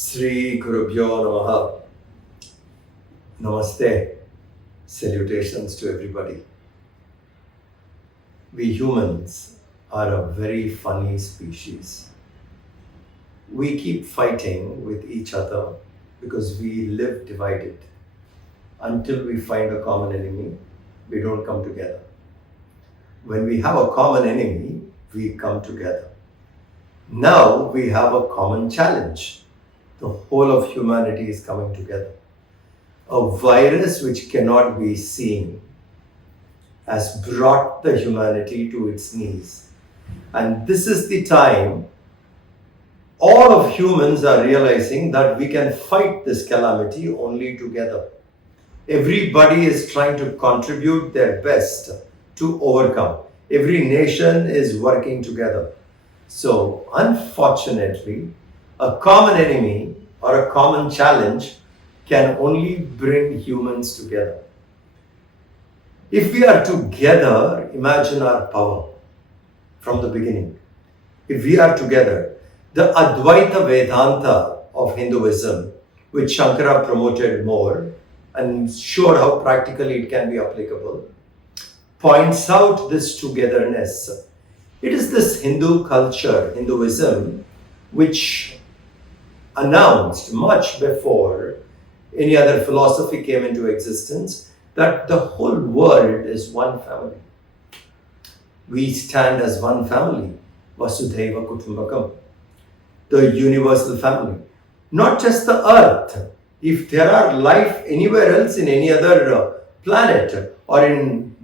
Sri Gurubhyo Namaha. Namaste. Salutations to everybody. We humans are a very funny species. We keep fighting with each other because we live divided. Until we find a common enemy, we don't come together. When we have a common enemy, we come together. Now we have a common challenge. The whole of humanity is coming together. A virus which cannot be seen has brought the humanity to its knees. And this is the time all of humans are realizing that we can fight this calamity only together. Everybody is trying to contribute their best to overcome. Every nation is working together. So, unfortunately, a common enemy or a common challenge can only bring humans together. If we are together, imagine our power from the beginning. If we are together, the Advaita Vedanta of Hinduism, which Shankara promoted more and showed how practically it can be applicable, points out this togetherness. It is this Hindu culture, Hinduism, which announced much before any other philosophy came into existence that the whole world is one family. We stand as one family, Vasudhaiva Kutumbakam, the universal family. Not just the earth. If there are life anywhere else in any other planet or in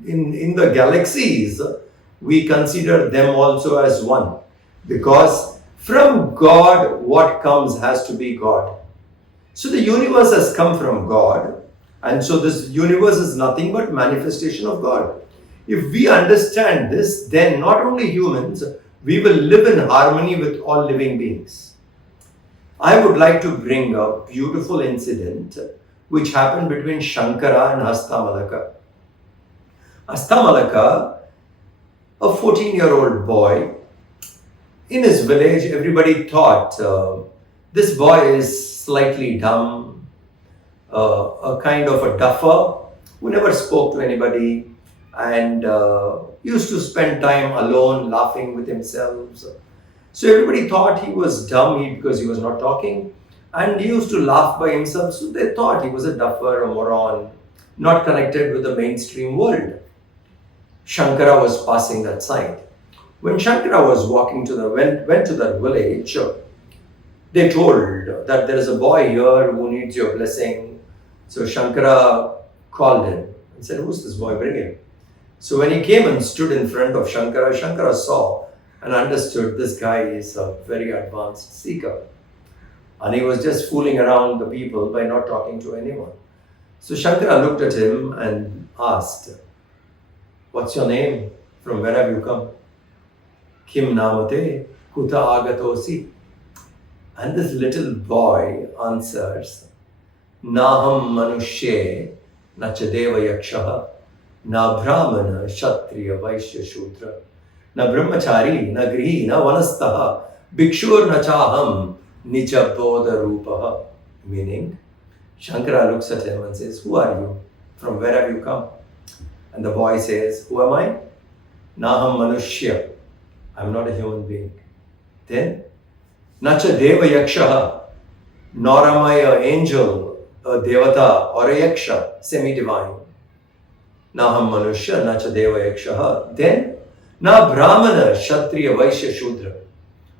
the galaxies, we consider them also as one. Because from God, what comes has to be God. So the universe has come from God, and so this universe is nothing but manifestation of God. If we understand this, then not only humans, we will live in harmony with all living beings. I would like to bring a beautiful incident which happened between Shankara and Hastamalaka. Hastamalaka, a 14-year-old boy, in his village, everybody thought this boy is slightly dumb, a kind of a duffer who never spoke to anybody and used to spend time alone laughing with himself. So everybody thought he was dumb because he was not talking, and he used to laugh by himself. So they thought he was a duffer, a moron, not connected with the mainstream world. Shankara was passing that side. When Shankara was went to that village, they told that there is a boy here who needs your blessing. So Shankara called him and said, "Who's this boy? Bring him." So when he came and stood in front of Shankara, Shankara saw and understood this guy is a very advanced seeker. And he was just fooling around the people by not talking to anyone. So Shankara looked at him and asked, "What's your name? From where have you come?" "Kim namate kuta agatosi." And this little boy answers, "Naham manushye na chadeva yakshaha, na brahmana kshatriya vaishya shudra, na brahmachari, na grihi, na vanastaha, bhikshur na chaham nicha bodha rupaha." Meaning, Shankara looks at him and says, "Who are you? From where have you come?" And the boy says, "Who am I? Naham manushya. I'm not a human being." Then, "Nacha deva yakshaha. Nor am I an angel, a devata, or a yaksha, semi-divine. Naham manushya, nacha deva yakshaha." Then, "Na brahmana, kshatriya, vaishya, shudra.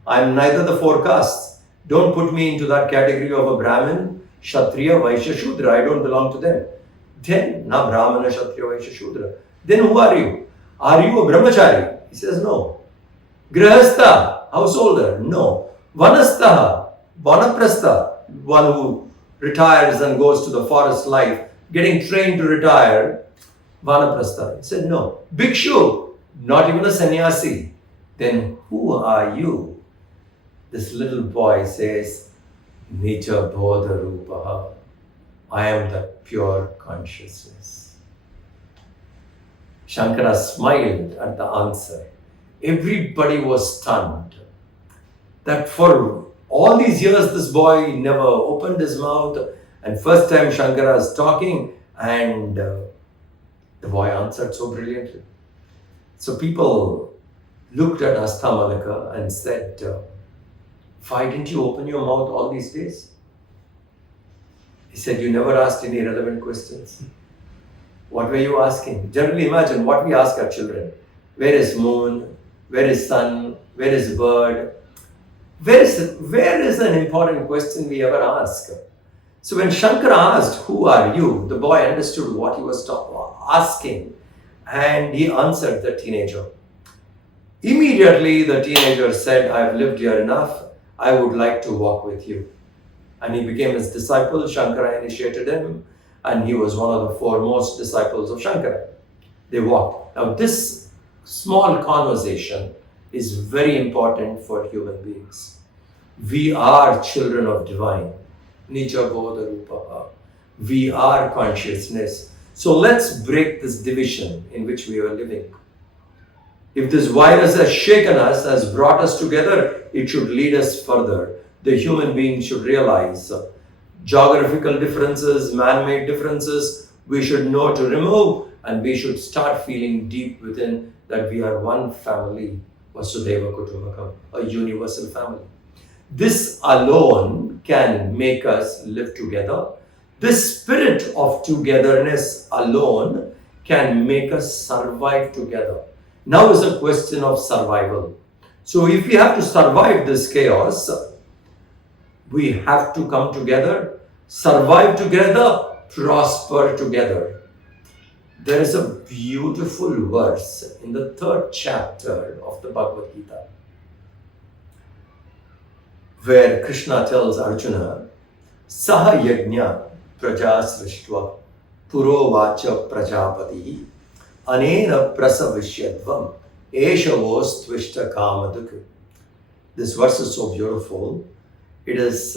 I'm neither the four castes. Don't put me into that category of a Brahmin, kshatriya, vaishya, shudra. I don't belong to them." Then, "Na brahmana, kshatriya, vaishya, shudra." Then who are you? Are you a brahmachari? He says, "No." "Grihastha, householder?" "No." "Vanastaha, vanaprastha, one who retires and goes to the forest life, getting trained to retire." "Vanaprastha." He said, "No." "Bhikshu, not even a sannyasi." "Then who are you?" This little boy says, "Nicha bodha rupaha. I am the pure consciousness." Shankara smiled at the answer. Everybody was stunned that for All these years, this boy never opened his mouth, and first time Shankara is talking, and the boy answered so brilliantly. So people looked at Astamalaka and said, why didn't you open your mouth all these days? He said, you never asked any relevant questions. What were you asking? Generally imagine what we ask our children. Where is moon? Where is sun? Where is bird? Where is an important question we ever ask? So when Shankar asked, who are you? The boy understood what he was asking, and he answered the teenager. Immediately the teenager said, I have lived here enough. I would like to walk with you. And he became his disciple. Shankara initiated him, and he was one of the foremost disciples of Shankara. They walked. Now this small conversation is very important for human beings. We are children of divine. Nija Bodha Rupaha. We are consciousness. So let's break this division in which we are living. If this virus has shaken us, has brought us together, it should lead us further. The human being should realize geographical differences, man-made differences, we should know to remove, and we should start feeling deep within that we are one family, Vasudhaiva Kutumbakam, a universal family. This alone can make us live together. This spirit of togetherness alone can make us survive together. Now is a question of survival. So if we have to survive this chaos, we have to come together, survive together, prosper together. There is a beautiful verse in the 3rd chapter of the Bhagavad Gita where Krishna tells Arjuna, Saha yajna praja srishtva purovacha prajapati anena prasavishyadvam eshavos tvishta kamaduk. This verse is so beautiful. It is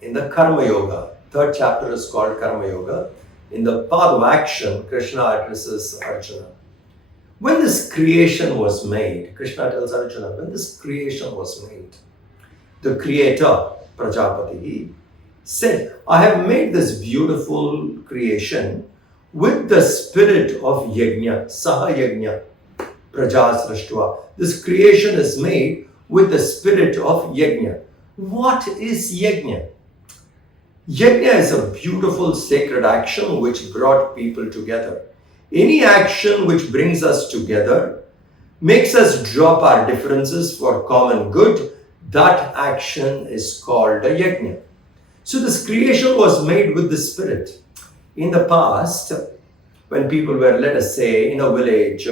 in the Karma Yoga. 3rd chapter is called Karma Yoga. In the path of action, Krishna addresses Arjuna. When this creation was made, Krishna tells Arjuna, when this creation was made, the creator, Prajapati, said, I have made this beautiful creation with the spirit of yajna, saha yajna, prajasrashtva. This creation is made with the spirit of yajna. What is yajna? Yajna is a beautiful sacred action which brought people together. Any action which brings us together, makes us drop our differences for common good, that action is called a yajna. So this creation was made with the spirit. In the past, when people were, let us say, in a village,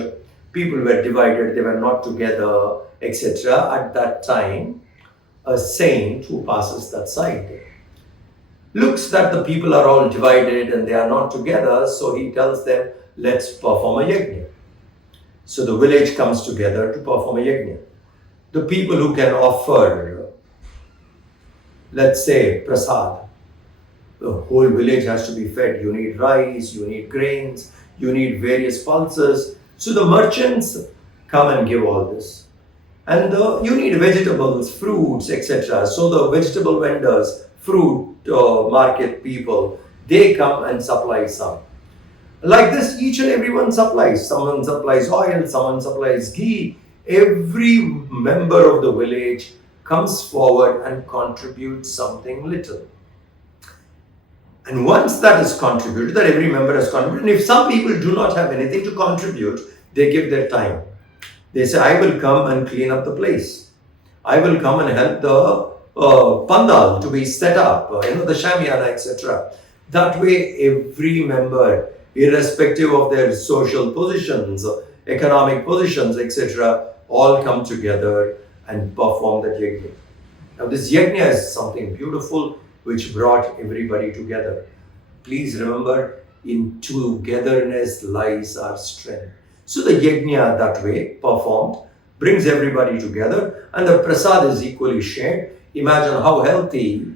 people were divided, they were not together, etc. At that time, a saint who passes that side looks that the people are all divided and they are not together, so he tells them, let's perform a yajna. So the village comes together to perform a yajna. The people who can offer, let's say, prasad, the whole village has to be fed. You need rice, you need grains, you need various pulses. So the merchants come and give all this. And you need vegetables, fruits, etc. So the vegetable vendors, fruit market people, they come and supply some. Like this, each and everyone supplies. Someone supplies oil, someone supplies ghee. Every member of the village comes forward and contributes something little. And once that is contributed, that every member has contributed, and if some people do not have anything to contribute, they give their time. They say, I will come and clean up the place. I will come and help the pandal to be set up, the shamiana, etc. That way, every member, irrespective of their social positions, economic positions, etc., all come together and perform that yajna. Now, this yajna is something beautiful which brought everybody together. Please remember, in togetherness lies our strength. So the yajna that way performed brings everybody together, and the prasad is equally shared. Imagine how healthy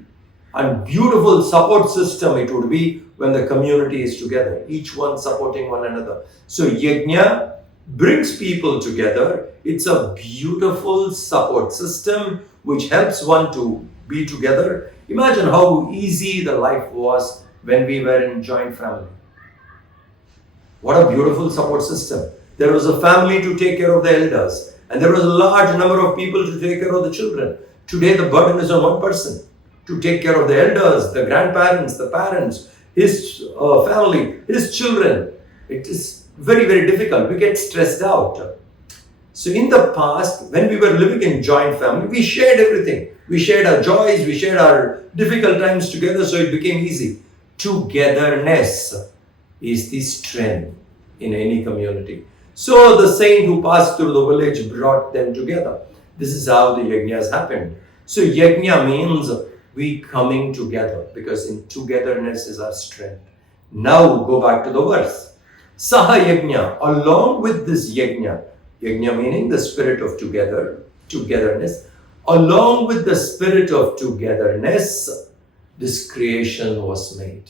and beautiful support system it would be when the community is together, each one supporting one another. So yajna brings people together. It's a beautiful support system which helps one to be together. Imagine how easy the life was when we were in joint family. What a beautiful support system. There was a family to take care of the elders, and there was a large number of people to take care of the children. Today the burden is on one person to take care of the elders, the grandparents, the parents, his family, his children. It is very, very difficult. We get stressed out. So in the past, when we were living in joint family, we shared everything. We shared our joys, we shared our difficult times together, so it became easy. Togetherness is the strength in any community. So the saint who passed through the village brought them together. This is how the yajnas happened. So yajna means we coming together, because in togetherness is our strength. Now go back to the verse. Saha yajna, along with this yajna meaning the spirit of togetherness, along with the spirit of togetherness, this creation was made.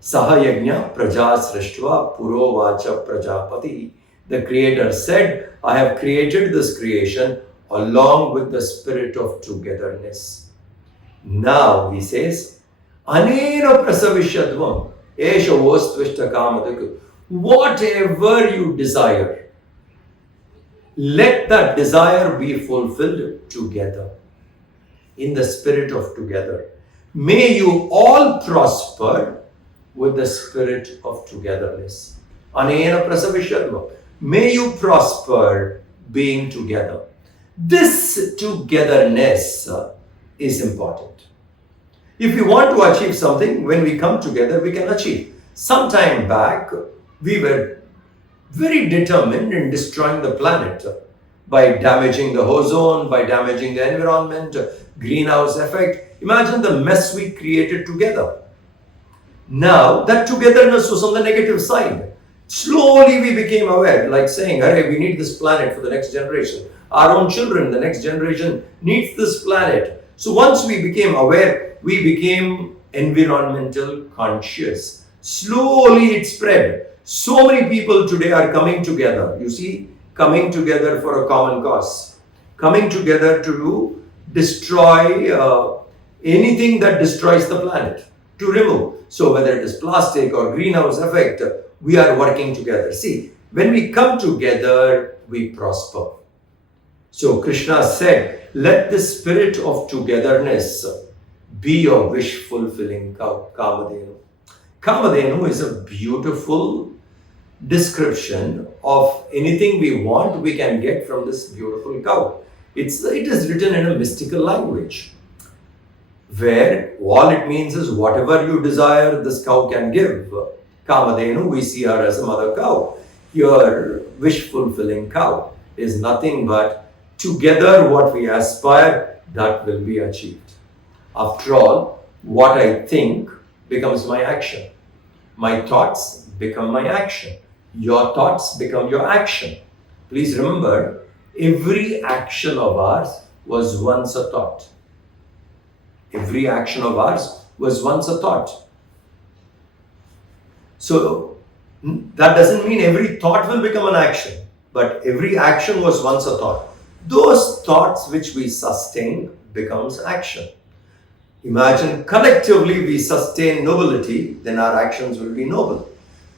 Saha yajna praja srishtva puro vacha prajapati. The Creator said, I have created this creation along with the spirit of togetherness. Now he says, Anena prasavishadvam esha vostvishta kamadaku. Whatever you desire, let that desire be fulfilled together, in the spirit of together. May you all prosper with the spirit of togetherness. Anena prasavishadvam. May you prosper being together. This togetherness is important. If we want to achieve something, when we come together, we can achieve. Some time back, we were very determined in destroying the planet by damaging the ozone, by damaging the environment, greenhouse effect. Imagine the mess we created together. Now, that togetherness was on the negative side. Slowly we became aware, like saying, hey, we need this planet for the next generation. Our own children, the next generation, needs this planet. So once we became aware, we became environmental conscious. Slowly it spread. So many people today are coming together. You see, coming together for a common cause. Coming together to destroy anything that destroys the planet. To remove. So whether it is plastic or greenhouse effect, we are working together. See, when we come together, we prosper. So Krishna said, let the spirit of togetherness be your wish-fulfilling Kamadhenu. Kamadhenu is a beautiful description of anything we want, we can get from this beautiful cow. It is written in a mystical language, where all it means is whatever you desire, this cow can give. Kamadhenu, we see her as a mother cow. Your wish-fulfilling cow is nothing but together what we aspire, that will be achieved. After all, what I think becomes my action. My thoughts become my action. Your thoughts become your action. Please remember, every action of ours was once a thought. Every action of ours was once a thought. So, that doesn't mean every thought will become an action, but every action was once a thought. Those thoughts which we sustain becomes action. Imagine collectively we sustain nobility, then our actions will be noble.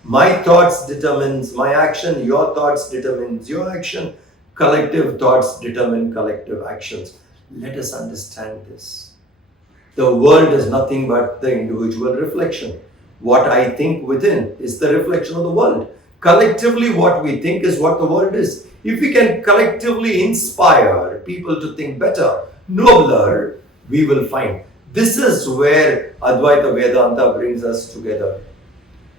My thoughts determines my action, your thoughts determines your action, collective thoughts determine collective actions. Let us understand this. The world is nothing but the individual reflection. What I think within is the reflection of the world. Collectively, what we think is what the world is. If we can collectively inspire people to think better, nobler, we will find. This is where Advaita Vedanta brings us together.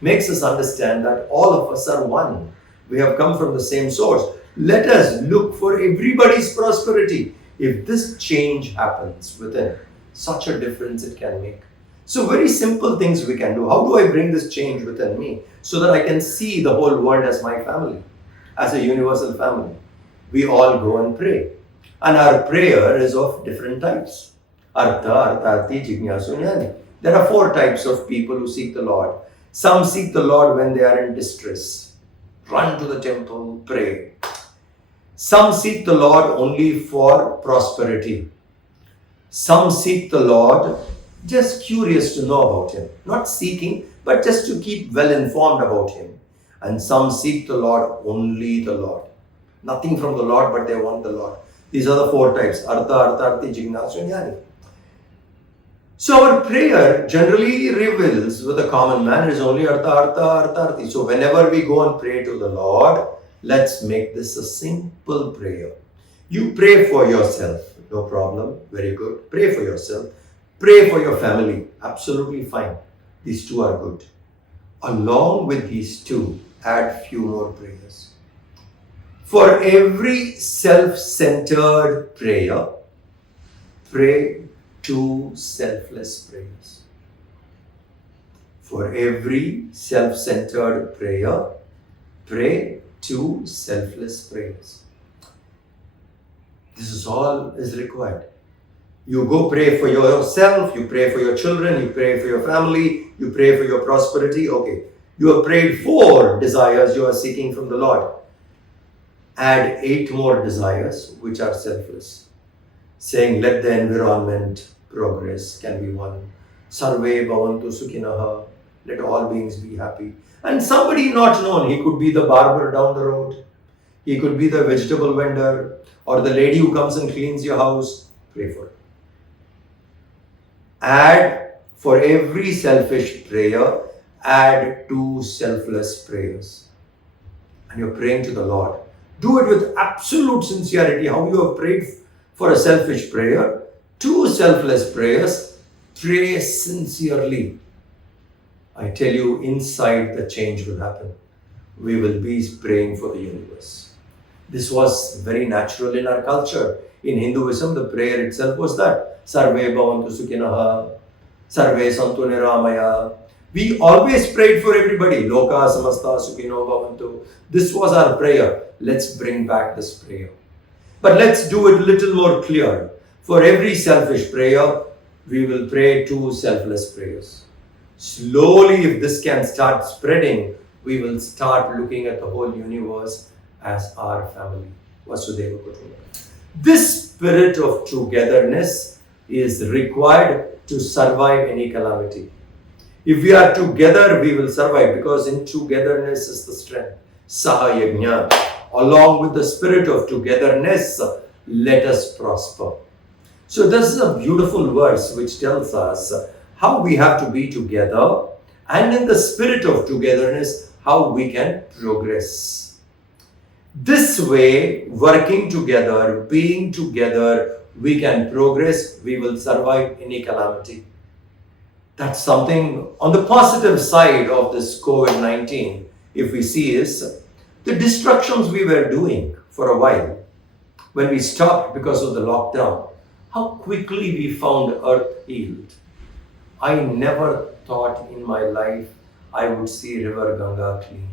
Makes us understand that all of us are one. We have come from the same source. Let us look for everybody's prosperity. If this change happens within, such a difference it can make. So very simple things we can do. How do I bring this change within me so that I can see the whole world as my family, as a universal family? We all go and pray. And our prayer is of different types. Artha, Arthati, Jignasu, Jnani. There are 4 types of people who seek the Lord. Some seek the Lord when they are in distress. run to the temple, pray. Some seek the Lord only for prosperity. Some seek the Lord just curious to know about Him. Not seeking, but just to keep well informed about Him. And some seek the Lord only the Lord. Nothing from the Lord, but they want the Lord. These are the four types. Artha, Artharthi, Jignasu and Jnani. So our prayer generally reveals with a common man is only Artha, Artha, Artharthi. So whenever we go and pray to the Lord, let's make this a simple prayer. You pray for yourself. No problem. Very good. Pray for yourself. Pray for your family. Absolutely fine. These two are good. Along with these two, add few more prayers. For every self-centered prayer, pray two selfless prayers. For every self-centered prayer, pray two selfless prayers. This is all is required. You go pray for yourself, you pray for your children, you pray for your family, you pray for your prosperity. Okay, you have prayed 4 desires you are seeking from the Lord. Add 8 more desires which are selfless. Saying, let the environment progress can be one. Sarve bhavantu sukhinaha. Let all beings be happy. And somebody not known, he could be the barber down the road. He could be the vegetable vendor or the lady who comes and cleans your house. Pray for it. Add for every selfish prayer, add 2 selfless prayers. And you're praying to the Lord. Do it with absolute sincerity. How you have prayed for a selfish prayer, 2 selfless prayers, pray sincerely. I tell you, inside the change will happen. We will be praying for the universe. This was very natural in our culture. In Hinduism, the prayer itself was that. Sarve bhavantu sukhinaha, sarve santu niramaya. We always prayed for everybody. Loka samasta sukhino bhavantu. This was our prayer. Let's bring back this prayer. But let's do it a little more clear. For every selfish prayer, we will pray 2 selfless prayers. Slowly, if this can start spreading, we will start looking at the whole universe as our family. Vasudeva Kutumbakam. This spirit of togetherness is required to survive any calamity. If we are together, we will survive, because in togetherness is the strength. Saha yajna. Along with the spirit of togetherness, let us prosper. So this is a beautiful verse which tells us how we have to be together, and in the spirit of togetherness, how we can progress. This way, working together, being together, we can progress, we will survive any calamity. That's something on the positive side of this COVID-19, if we see, is the destructions we were doing for a while. When we stopped because of the lockdown, how quickly we found earth healed. I never thought in my life I would see river Ganga clean.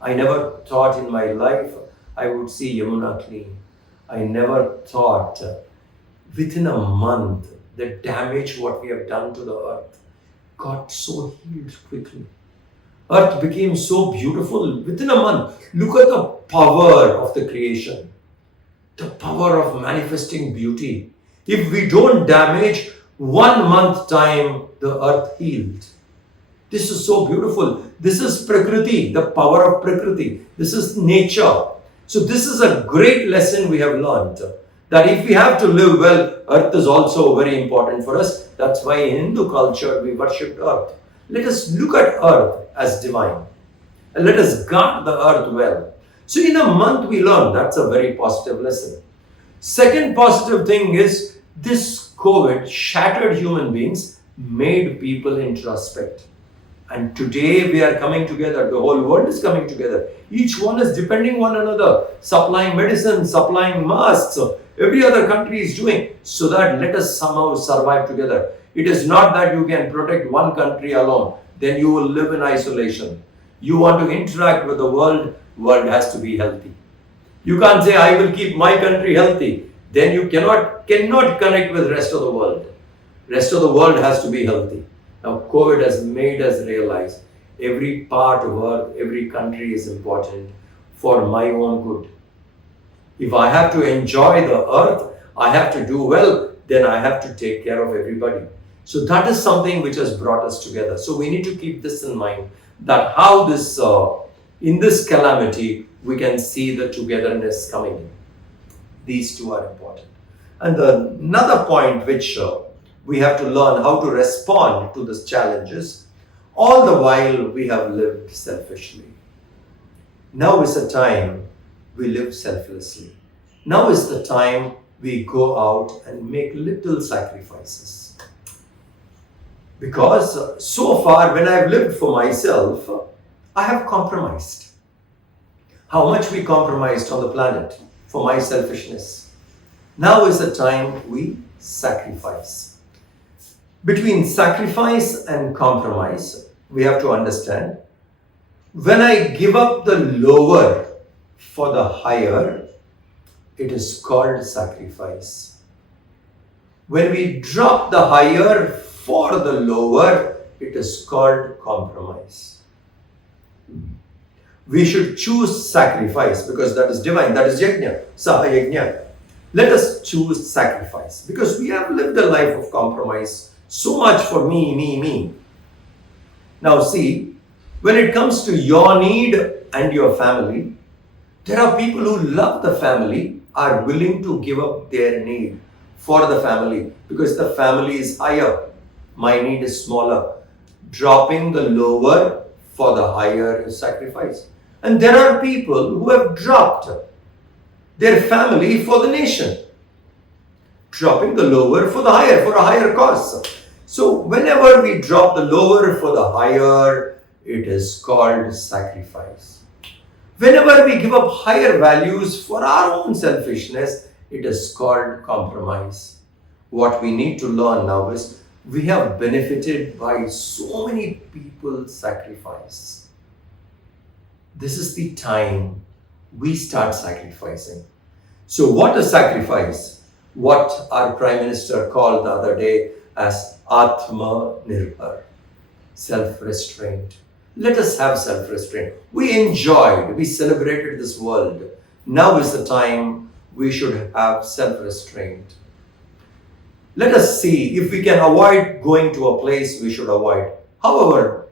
I never thought in my life I would see Yamuna clean. I never thought within a month the damage what we have done to the earth got so healed quickly. Earth became so beautiful within a month. Look at the power of the creation. The power of manifesting beauty. If we don't damage, 1 month time, the earth healed. This is so beautiful. This is Prakriti, the power of Prakriti. This is nature. So this is a great lesson we have learned. That if we have to live well, earth is also very important for us. That's why in Hindu culture we worship earth. Let us look at earth as divine. And let us guard the earth well. So in a month we learn. That's a very positive lesson. Second positive thing is this COVID shattered human beings, made people introspect. And today we are coming together. The whole world is coming together. Each one is depending on another, supplying medicine, supplying masks. Every other country is doing, so that let us somehow survive together. It is not that you can protect one country alone. Then you will live in isolation. You want to interact with the world has to be healthy. You can't say, I will keep my country healthy. Then you cannot connect with the rest of the world. Rest of the world has to be healthy. Now COVID has made us realize every part of earth, every country is important for my own good. If I have to enjoy the earth, I have to do well, then I have to take care of everybody. So that is something which has brought us together. So we need to keep this in mind, that how this, in this calamity, we can see the togetherness coming in. These two are important. And another point which we have to learn how to respond to these challenges, all the while we have lived selfishly. Now is the time we live selflessly. Now is the time we go out and make little sacrifices. Because so far when I've lived for myself, I have compromised. How much we compromised on the planet for my selfishness. Now is the time we sacrifice. Between sacrifice and compromise, we have to understand, when I give up the lower for the higher, it is called sacrifice. When we drop the higher for the lower, it is called compromise. We should choose sacrifice because that is divine, that is yajna, sahayajna. Let us choose sacrifice because we have lived a life of compromise. So much for me. Now see, when it comes to your need and your family, there are people who love the family, are willing to give up their need for the family because the family is higher. My need is smaller. Dropping the lower for the higher is sacrifice. And there are people who have dropped their family for the nation. Dropping the lower for the higher, for a higher cause. So whenever we drop the lower for the higher, it is called sacrifice. Whenever we give up higher values for our own selfishness, it is called compromise. What we need to learn now is we have benefited by so many people's sacrifice. This is the time we start sacrificing. So what is sacrifice? What our Prime Minister called the other day as Atma Nirbhar, self-restraint. Let us have self-restraint. We enjoyed, we celebrated this world. Now is the time we should have self-restraint. Let us see if we can avoid going to a place we should avoid. However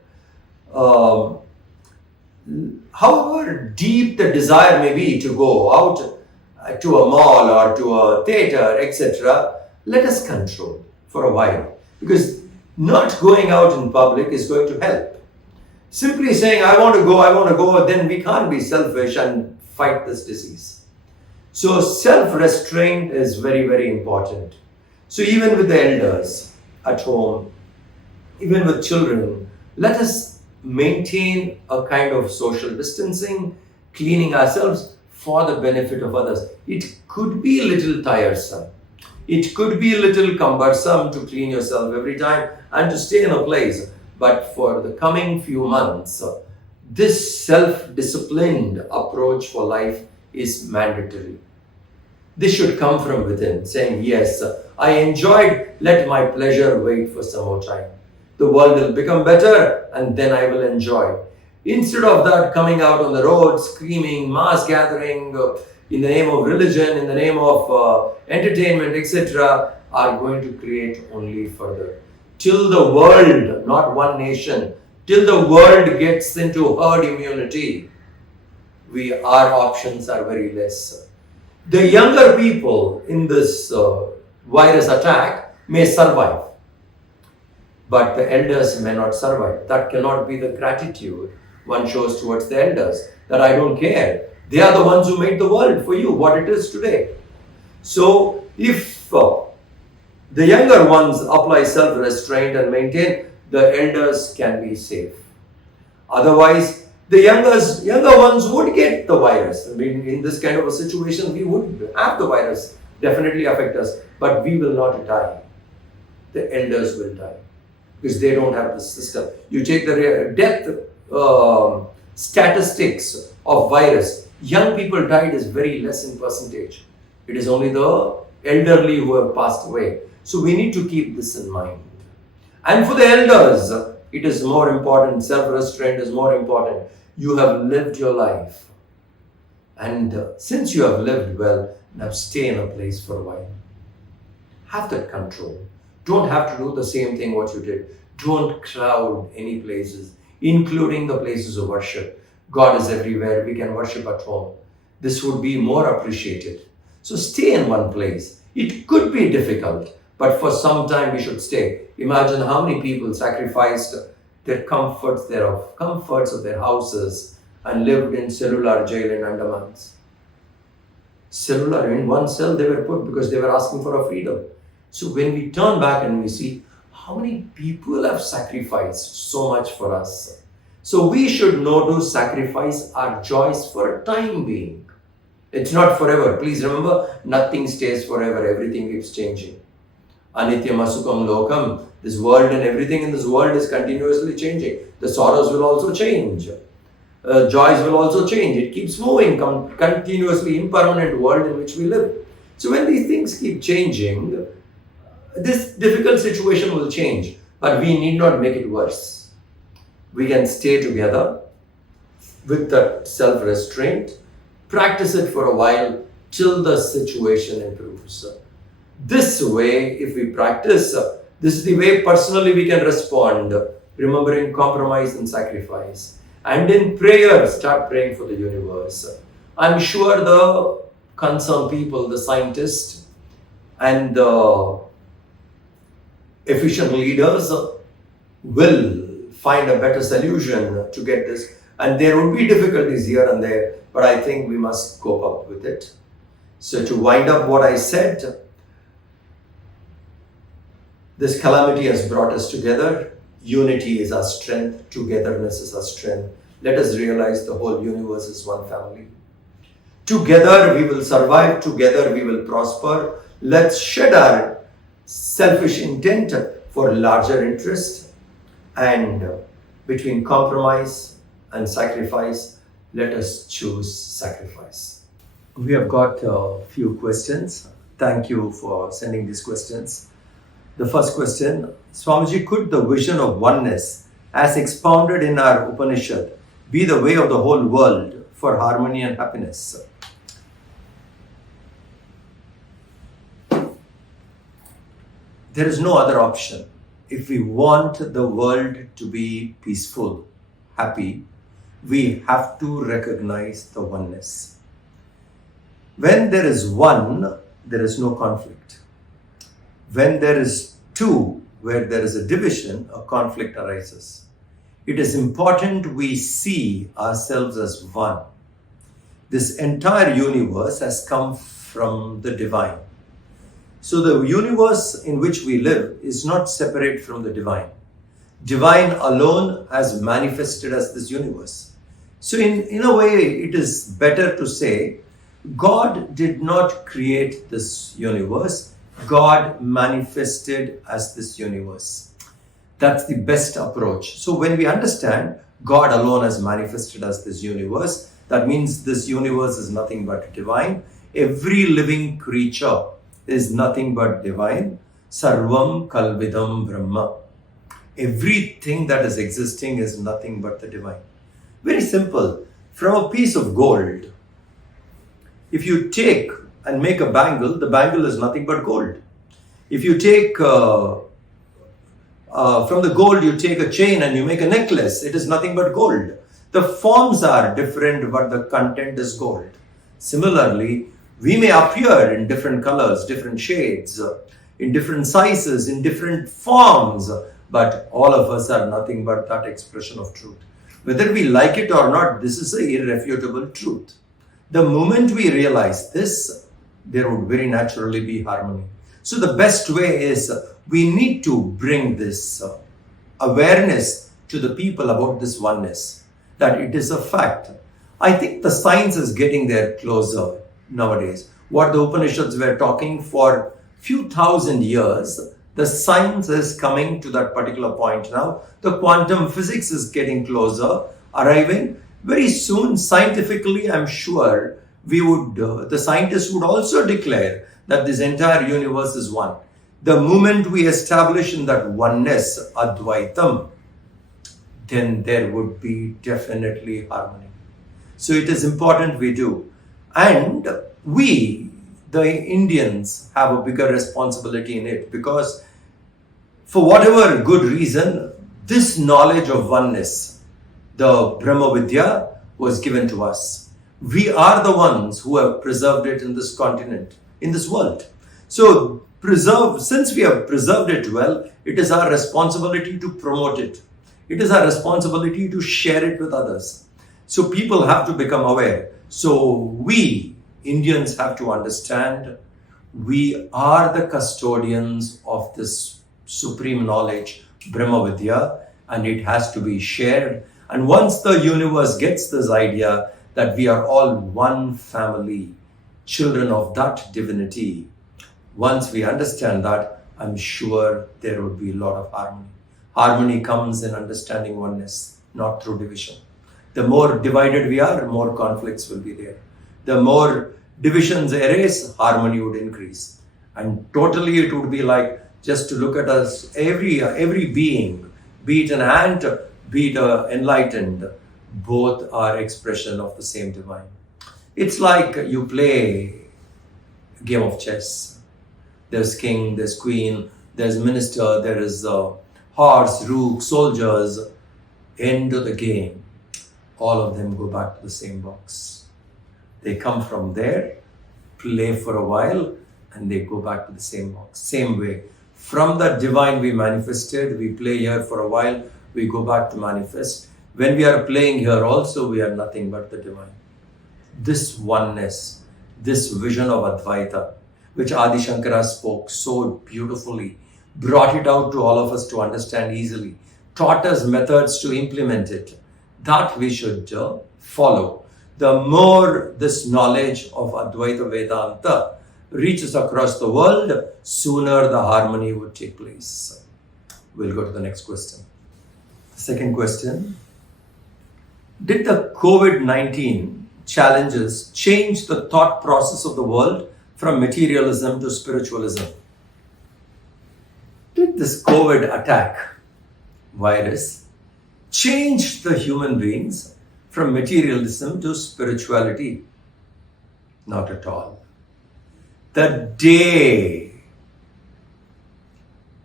deep the desire may be to go out to a mall or to a theater, etc., let us control for a while. Because not going out in public is going to help. Simply saying, I want to go, then we can't be selfish and fight this disease. So self-restraint is very, very important. So even with the elders at home, even with children, let us maintain a kind of social distancing, cleaning ourselves for the benefit of others. It could be a little tiresome. It could be a little cumbersome to clean yourself every time and to stay in a place. But for the coming few months, this self-disciplined approach for life is mandatory. This should come from within, saying, yes, I enjoyed, let my pleasure wait for some more time. The world will become better and then I will enjoy. Instead of that, coming out on the road, screaming, mass gathering, in the name of religion, in the name of entertainment, etc., are going to create only further. Till the world, not one nation, till the world gets into herd immunity, our options are very less. The younger people in this virus attack may survive, but the elders may not survive. That cannot be the gratitude one shows towards the elders, that I don't care. They are the ones who made the world for you what it is today. So if the younger ones apply self-restraint and maintain, the elders can be safe. Otherwise, the younger ones would get the virus. I mean, in this kind of a situation, we would have the virus definitely affect us, but we will not die. The elders will die because they don't have the system. You take the death statistics of virus. Young people died is very less in percentage. It is only the elderly who have passed away. So we need to keep this in mind. And for the elders, it is more important. Self-restraint is more important. You have lived your life. And since you have lived well, now stay in a place for a while. Have that control. Don't have to do the same thing what you did. Don't crowd any places, including the places of worship. God is everywhere. We can worship at home. This would be more appreciated. So stay in one place. It could be difficult, but for some time we should stay. Imagine how many people sacrificed their comforts of their houses and lived in cellular jail in Andamans. Cellular, in one cell they were put because they were asking for a freedom. So when we turn back and we see how many people have sacrificed so much for us. So we should know to sacrifice our joys for a time being. It's not forever. Please remember, nothing stays forever. Everything keeps changing. Anityam asukam lokam. This world and everything in this world is continuously changing. The sorrows will also change. Joys will also change. It keeps moving, continuously impermanent world in which we live. So when these things keep changing, this difficult situation will change, but we need not make it worse. We can stay together with that self-restraint, practice it for a while till the situation improves. This way, if we practice, this is the way personally we can respond, remembering compromise and sacrifice. And in prayer, start praying for the universe. I'm sure the concerned people, the scientists and the efficient leaders will find a better solution to get this. And there will be difficulties here and there, but I think we must cope up with it. So to wind up what I said, this calamity has brought us together. Unity is our strength. Togetherness is our strength. Let us realize the whole universe is one family. Together we will survive. Together we will prosper. Let's shed our selfish intent for larger interest, and between compromise and sacrifice, let us choose sacrifice. We have got a few questions. Thank you for sending these questions. The first question, Swamiji, could the vision of oneness as expounded in our Upanishad be the way of the whole world for harmony and happiness? There is no other option. If we want the world to be peaceful, happy, we have to recognize the oneness. When there is one, there is no conflict. When there is two, where there is a division, a conflict arises. It is important we see ourselves as one. This entire universe has come from the divine. So the universe in which we live is not separate from the divine. Divine alone has manifested as this universe. So in a way, it is better to say, God did not create this universe. God manifested as this universe. That's the best approach. So when we understand God alone has manifested as this universe, that means this universe is nothing but divine. Every living creature is nothing but divine. Sarvam Kalvidam Brahma. Everything that is existing is nothing but the divine. Very simple. From a piece of gold, if you take and make a bangle, the bangle is nothing but gold. If you take from the gold, you take a chain and you make a necklace, it is nothing but gold. The forms are different, but the content is gold. Similarly, we may appear in different colors, different shades, in different sizes, in different forms, but all of us are nothing but that expression of truth. Whether we like it or not, this is an irrefutable truth. The moment we realize this, there would very naturally be harmony. So the best way is we need to bring this awareness to the people about this oneness, that it is a fact. I think the science is getting there closer nowadays. What the Upanishads were talking for few thousand years, the science is coming to that particular point now. The quantum physics is getting closer, arriving. Very soon, scientifically, I'm sure, the scientists would also declare that this entire universe is one. The moment we establish in that oneness, Advaitam, then there would be definitely harmony. So it is important we do. And we, the Indians, have a bigger responsibility in it, because for whatever good reason, this knowledge of oneness, the Brahma Vidya, was given to us. We are the ones who have preserved it in this continent, in this world. So since we have preserved it well, it is our responsibility to promote it. It is our responsibility to share it with others. So people have to become aware. So we Indians have to understand we are the custodians of this supreme knowledge, Brahma Vidya, and it has to be shared. And once the universe gets this idea that we are all one family, children of that divinity, once we understand that, I'm sure there would be a lot of harmony. Harmony comes in understanding oneness, not through division. The more divided we are, more conflicts will be there. The more divisions erase, harmony would increase. And totally it would be like, just to look at us, every being, be it an ant, be it enlightened, both are expression of the same divine. It's like you play a game of chess. There's king, there's queen, there's minister, there is horse, rook, soldiers. End of the game, all of them go back to the same box. They come from there, play for a while, and they go back to the same box. Same way. From the divine we manifested, we play here for a while, we go back to manifest. When we are playing here also, we are nothing but the divine. This oneness, this vision of Advaita, which Adi Shankara spoke so beautifully, brought it out to all of us to understand easily, taught us methods to implement it, that we should follow. The more this knowledge of Advaita Vedanta reaches across the world, sooner the harmony would take place. We'll go to the next question. The second question: did the COVID-19 challenges change the thought process of the world from materialism to spiritualism? Did this COVID attack virus change the human beings from materialism to spirituality? Not at all. The day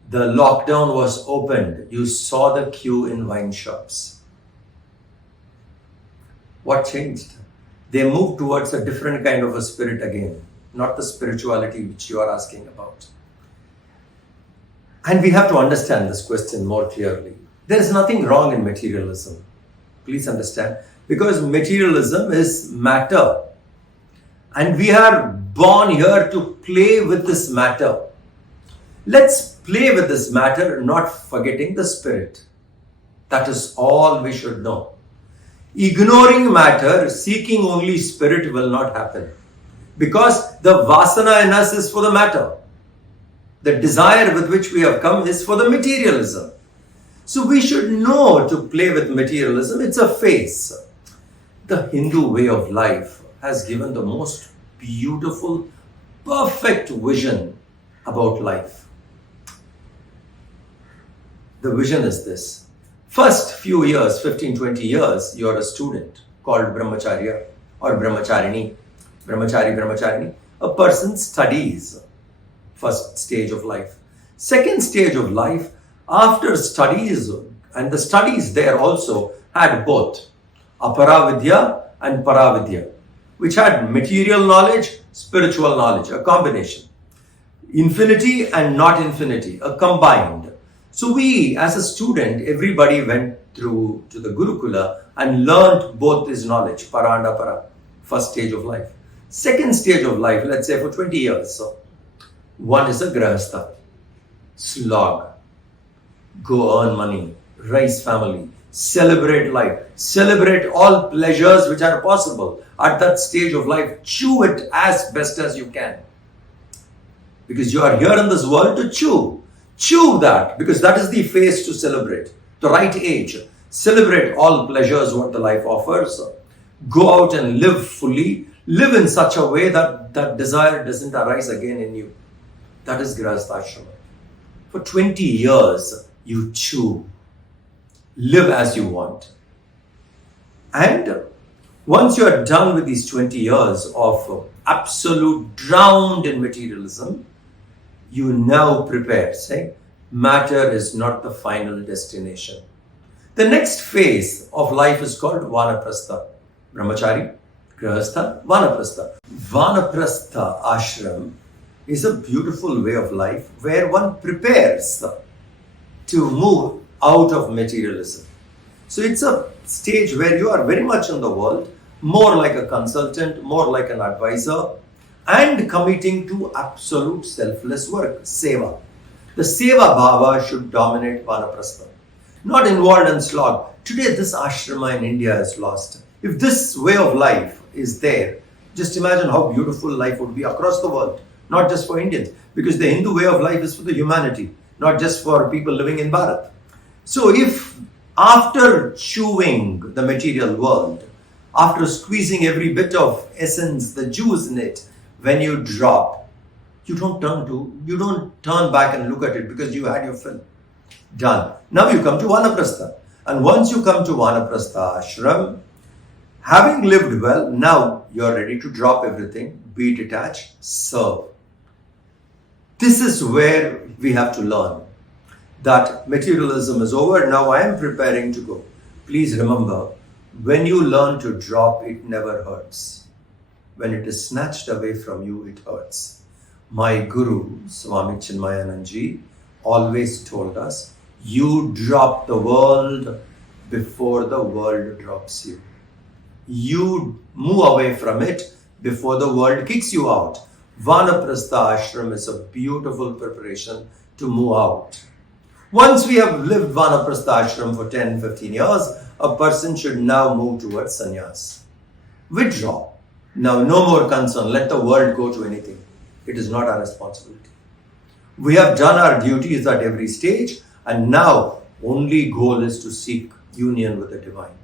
the lockdown was opened, you saw the queue in wine shops. What changed? They moved towards a different kind of a spirit again, not the spirituality which you are asking about. And we have to understand this question more clearly. There is nothing wrong in materialism. Please understand. Because materialism is matter. And we are born here to play with this matter. Let's play with this matter, not forgetting the spirit. That is all we should know. Ignoring matter, seeking only spirit will not happen. Because the vasana in us is for the matter. The desire with which we have come is for the materialism. So we should know to play with materialism. It's a phase. The Hindu way of life has given the most beautiful, perfect vision about life. The vision is this. First few years, 15, 20 years, you're a student called brahmacharya or brahmacharini. Brahmacharini. A person studies. First stage of life. Second stage of life, after studies, and the studies there also had both aparavidya and paravidya, which had material knowledge, spiritual knowledge, a combination. Infinity and not infinity, a combined. So we, as a student, everybody went through to the Gurukula and learned both this knowledge, para and apara, first stage of life. Second stage of life, let's say for 20 years. So one is a grahastha, slog, go earn money, raise family, celebrate life, celebrate all pleasures which are possible at that stage of life. Chew it as best as you can. Because you are here in this world to chew. Chew that, because that is the phase to celebrate. The right age. Celebrate all pleasures what the life offers. Go out and live fully. Live in such a way that that desire doesn't arise again in you. That is Grihastha Ashrama. For 20 years, you chew. live as you want. And once you are done with these 20 years of absolute drowned in materialism, you now prepare, say, matter is not the final destination. The next phase of life is called Vanaprastha. Brahmachari, Grihastha, Vanaprastha. Vanaprastha ashram is a beautiful way of life where one prepares to move out of materialism. So it's a stage where you are very much in the world, more like a consultant, more like an advisor, and committing to absolute selfless work, seva. The seva bhava should dominate Vanaprastha. Not involved in slog. Today this ashrama in India is lost. If this way of life is there, just imagine how beautiful life would be across the world, not just for Indians, because the Hindu way of life is for the humanity, not just for people living in Bharat. So if after chewing the material world, after squeezing every bit of essence, the juice in it, when you drop, you don't turn back and look at it because you had your fill. Done. Now you come to Vanaprastha. And once you come to Vanaprastha ashram, having lived well, now you are ready to drop everything, be detached, serve. This is where we have to learn that materialism is over. Now I am preparing to go. Please remember, when you learn to drop, it never hurts. When it is snatched away from you, it hurts. My Guru, Swami Chinmayanandji, always told us, you drop the world before the world drops you. You move away from it before the world kicks you out. Vanaprastha ashram is a beautiful preparation to move out. Once we have lived Vanaprastha ashram for 10, 15 years, a person should now move towards sannyas. Withdraw. Now no more concern. Let the world go to anything. It is not our responsibility. We have done our duties at every stage, and now only goal is to seek union with the divine.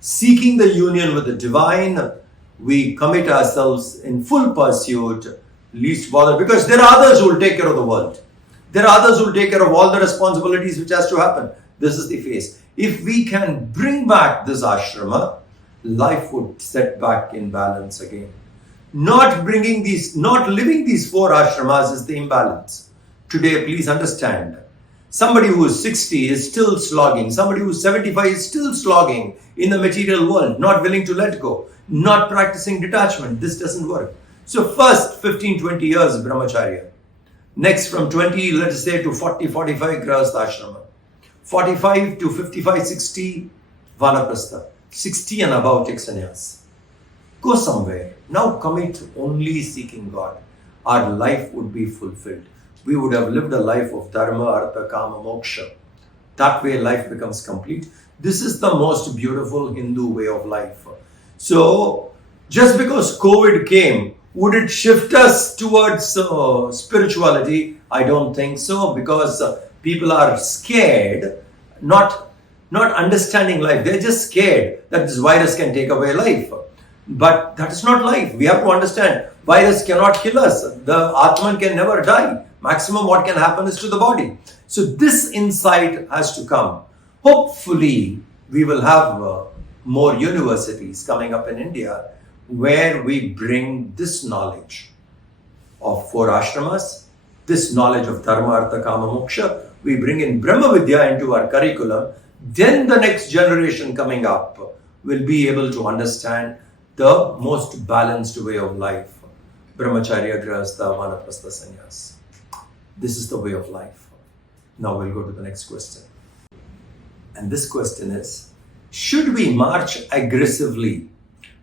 Seeking the union with the divine, we commit ourselves in full pursuit, least bother, because there are others who will take care of the world. There are others who will take care of all the responsibilities which has to happen. This is the phase. If we can bring back this ashrama, life would set back in balance again. Not living these four ashramas is the imbalance. Today, please understand, somebody who is 60 is still slogging. Somebody who is 75 is still slogging in the material world, not willing to let go, not practicing detachment. This doesn't work. So first 15, 20 years brahmacharya. Next from 20, let us say to 40, 45 grihastha ashrama. 45 to 55, 60 vanaprastha. 60 and above take sannyas. Go somewhere. Now commit only seeking God. Our life would be fulfilled. We would have lived a life of dharma, artha, kama, moksha. That way life becomes complete. This is the most beautiful Hindu way of life. So, just because COVID came, would it shift us towards spirituality? I don't think so, because people are scared, not understanding life. They're just scared that this virus can take away life. But that is not life. We have to understand, virus cannot kill us. The Atman can never die. Maximum what can happen is to the body. So this insight has to come. Hopefully, we will have more universities coming up in India where we bring this knowledge of four ashramas, this knowledge of dharma, artha, kama, moksha. We bring in Brahma Vidya into our curriculum. Then the next generation coming up will be able to understand the most balanced way of life. Brahmacharya, Grihastha, Vanaprastha, Sannyas. This is the way of life. Now we'll go to the next question. And this question is, should we march aggressively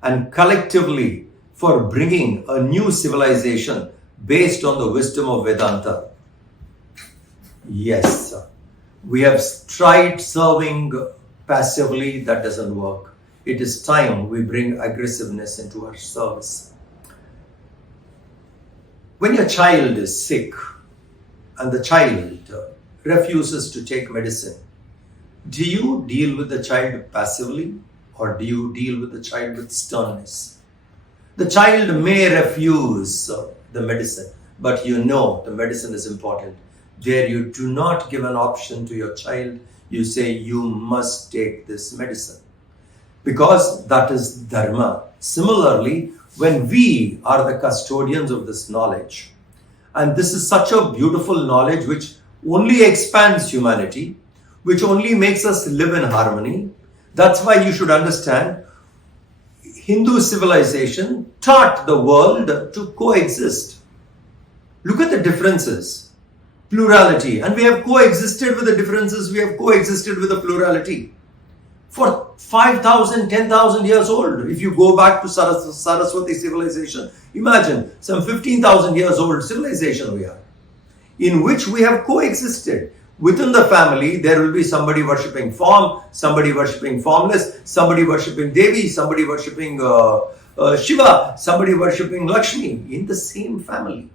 and collectively for bringing a new civilization based on the wisdom of Vedanta? Yes. We have tried serving passively. That doesn't work. It is time we bring aggressiveness into our service. When your child is sick and the child refuses to take medicine, do you deal with the child passively or do you deal with the child with sternness? The child may refuse the medicine, but you know the medicine is important. There you do not give an option to your child. you say you must take this medicine, because that is dharma. Similarly, when we are the custodians of this knowledge, and this is such a beautiful knowledge which only expands humanity, which only makes us live in harmony. That's why you should understand Hindu civilization taught the world to coexist. Look at the differences, plurality, and we have coexisted with the differences, we have coexisted with the plurality for 5,000, 10,000 years old. If you go back to Saraswati civilization, imagine some 15,000 years old civilization we are, in which we have coexisted. Within the family, there will be somebody worshipping form, somebody worshipping formless, somebody worshipping Devi, somebody worshipping Shiva, somebody worshipping Lakshmi. In the same family,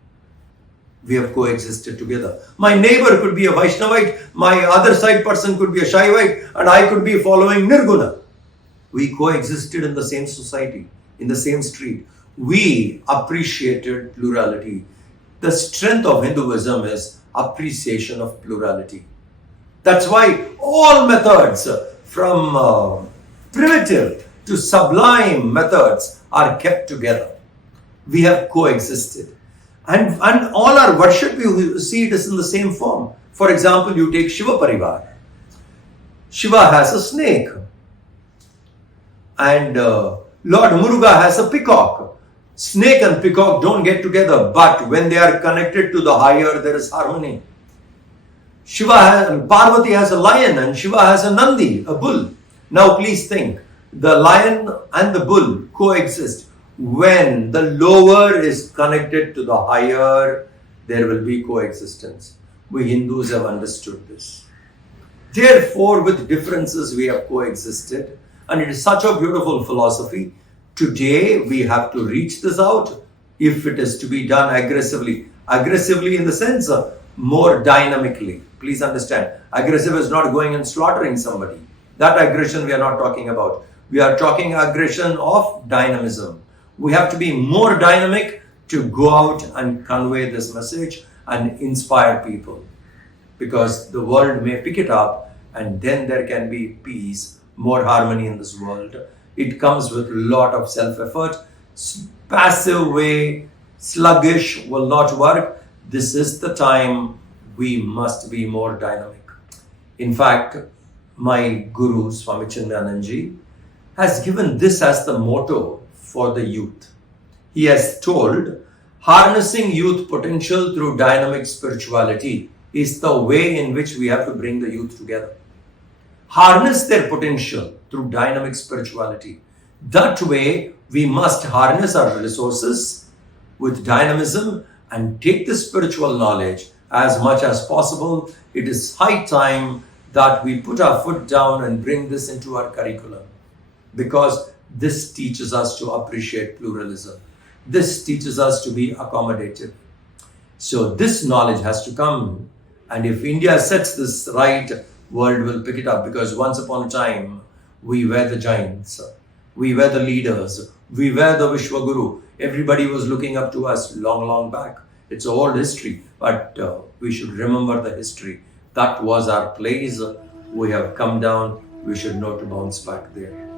we have coexisted together. My neighbor could be a Vaishnavite, my other side person could be a Shaivite, and I could be following Nirguna. We coexisted in the same society, in the same street. We appreciated plurality. The strength of Hinduism is appreciation of plurality. That's why all methods, from primitive to sublime methods, are kept together. We have coexisted. And all our worship, you see it is in the same form. For example, you take Shiva Parivar. Shiva has a snake. And Lord Muruga has a peacock. Snake and peacock don't get together, but when they are connected to the higher, there is harmony. Parvati has a lion and Shiva has a Nandi, a bull. Now please think, the lion and the bull coexist. When the lower is connected to the higher, there will be coexistence. We Hindus have understood this. Therefore, with differences, we have coexisted. And it is such a beautiful philosophy. Today, we have to reach this out if it is to be done aggressively. Aggressively in the sense of more dynamically. Please understand, aggressive is not going and slaughtering somebody. That aggression we are not talking about. We are talking aggression of dynamism. We have to be more dynamic to go out and convey this message and inspire people. Because the world may pick it up and then there can be peace, more harmony in this world. It comes with a lot of self-effort. Passive way, sluggish will not work. This is the time we must be more dynamic. In fact, my Guru, Swami Chinmayananji, has given this as the motto for the youth. He has told, harnessing youth potential through dynamic spirituality is the way in which we have to bring the youth together. Harness their potential through dynamic spirituality. That way, we must harness our resources with dynamism and take the spiritual knowledge as much as possible. It is high time that we put our foot down and bring this into our curriculum, because this teaches us to appreciate pluralism. This teaches us to be accommodative. So this knowledge has to come, and if India sets this right, world will pick it up, because once upon a time, we were the giants, we were the leaders, we were the Vishwaguru. Everybody was looking up to us long back. It's old history, but we should remember the history. That was our place. We have come down. We should know to bounce back there.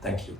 Thank you.